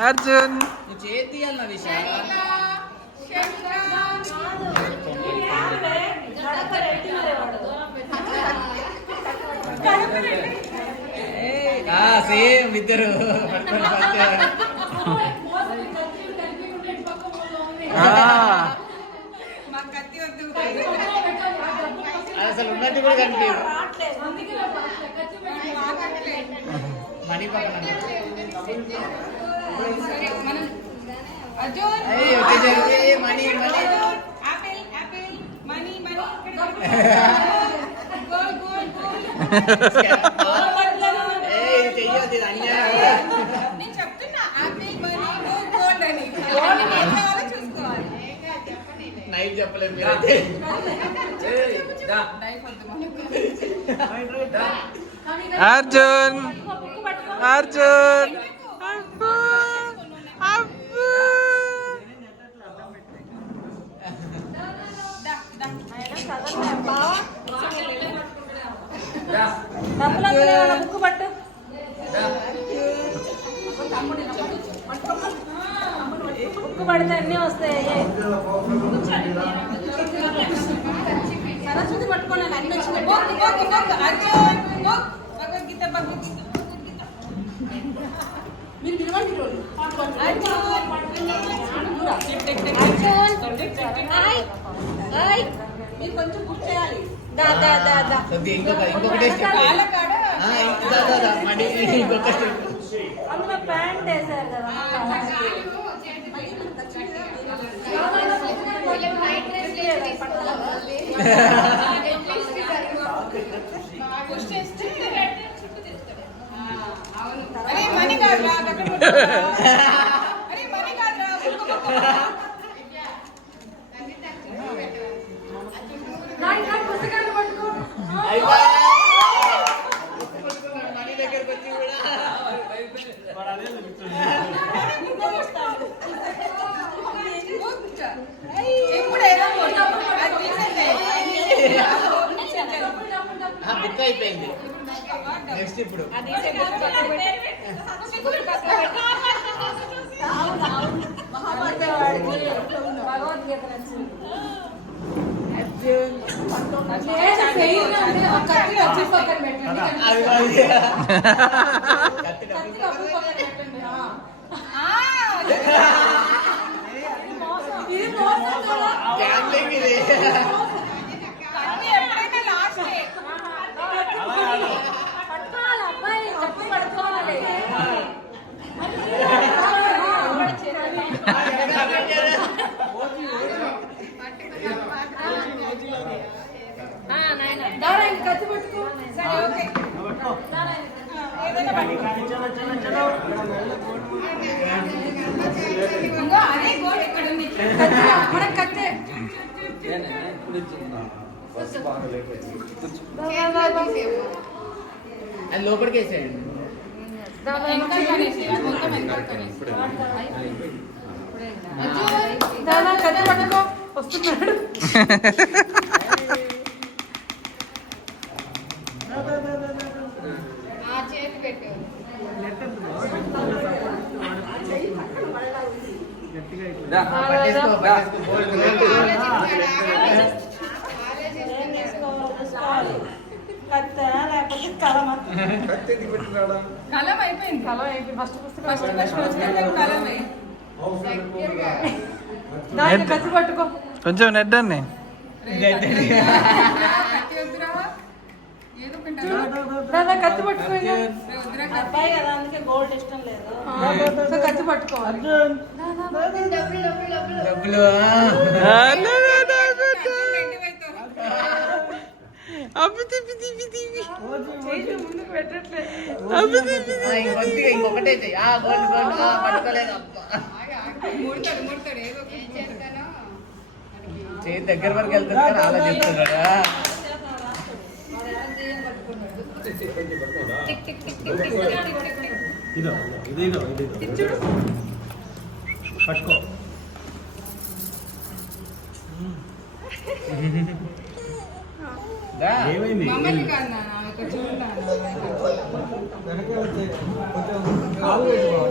అర్జున్ చేతి అన్న విషయం సేమ్ ఇద్దరు అసలు ఉన్నది కూడా కనిపించదు మనీ పక్కన మనీ నైట్ చెప్పలేదు మీరైతే అర్జున్ అర్జున్ బుక్ పట్టు బుక్ పడితే అన్నీ వస్తాయి సరస్వతి పట్టుకోండి అన్ని వచ్చినాయి భగవద్గీత మీరు నిలబడి మీరు కొంచెం బుక్ చేయాలి అందులో ప్యాంట్ వేసారు కదా మనీ కాదు బుక్ అయిపోయింది నెక్స్ట్ ఇప్పుడు అది లోపలికి వేసేయండి వస్తున్నాడు కలం అయిపోయింది ఫస్ట్ కత్తి పట్టుకో కొంచెం నెట్టండి కత్తి పట్టుకో అబ్బాయి కదా అందుకే గోల్డ్ ఇష్టం లేదు సో కత్తి పట్టుకో డబ్బులు ముందుకు పెట్టట్లేదు ఇంకొకటే పట్టుకోలేదు చేతి దగ్గర వరకు వెళ్తుంది కానీ అలా చెప్తున్నాడా పట్టుకో మమ్మల్ని కాదు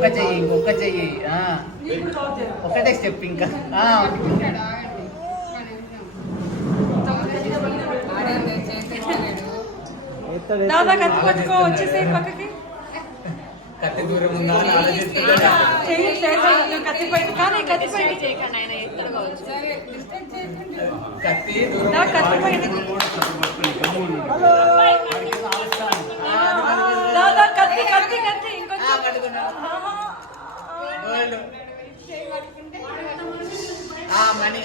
ఇంకొక చెయ్యి ఇంకొక చెయ్యి ఆ, ఇప్పుడు కవర్ చేయాలి. ఒకటే స్టెప్ ఇంకా ఆ, దాదా కత్తి పట్టుకో వచ్చేసి పక్కకి కత్తి దూరం ఉందా అని ఆలోచిస్తున్నాడా చెయ్యి చేసాడు కత్తి పైన కానీ కత్తి పైన కత్తి దూరం నా కత్తి పైన దాదా కత్తి కత్తి కత్తి ఇంకొంచెం పట్టుకున్నాడు ఆహా. గోల్డ్ మనీ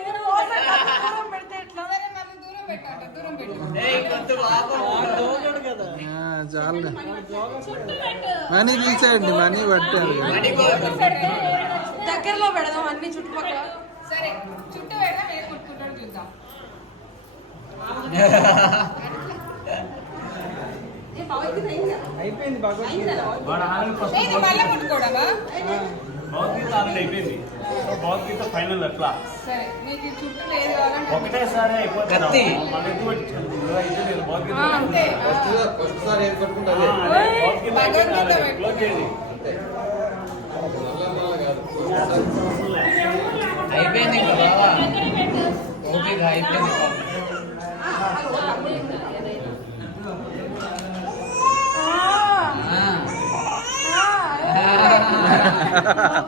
ఇది మోసం కత్తి దూరం పెడితే ఎట్లా? కొంత బాబు చాలు మనీ తీసేయండి మనీ పట్టారు మనీ గోల్డ్ దగ్గరలో పెడదాం అన్ని చుట్టుపక్కల సరే చుట్టూ పెడదాం ఏ కొట్టుకుంటాడో చూద్దాం అయిపోయింది భగవద్గీత వాడు ఆల్రెడీ ఫస్ట్ ఏది మళ్ళీ కొట్టుకోవడమా భగవద్గీత ఆల్రెడీ అయిపోయింది సో భగవద్గీత ఫైనల్ అట్లా సరే నీకు ఈ చుట్టూ లేదు కావాలంటే ఒకటేసారి అయిపోతుంది కత్తి. మళ్ళీ ఎందుకు పెట్టించారు? అయితే లేదు భగవద్గీత అంతే భగవద్గీత క్లోజ్ చేయండి అయిపోయింది ఇంకా బాబా ఓపిక అయిపోయింది ఆ.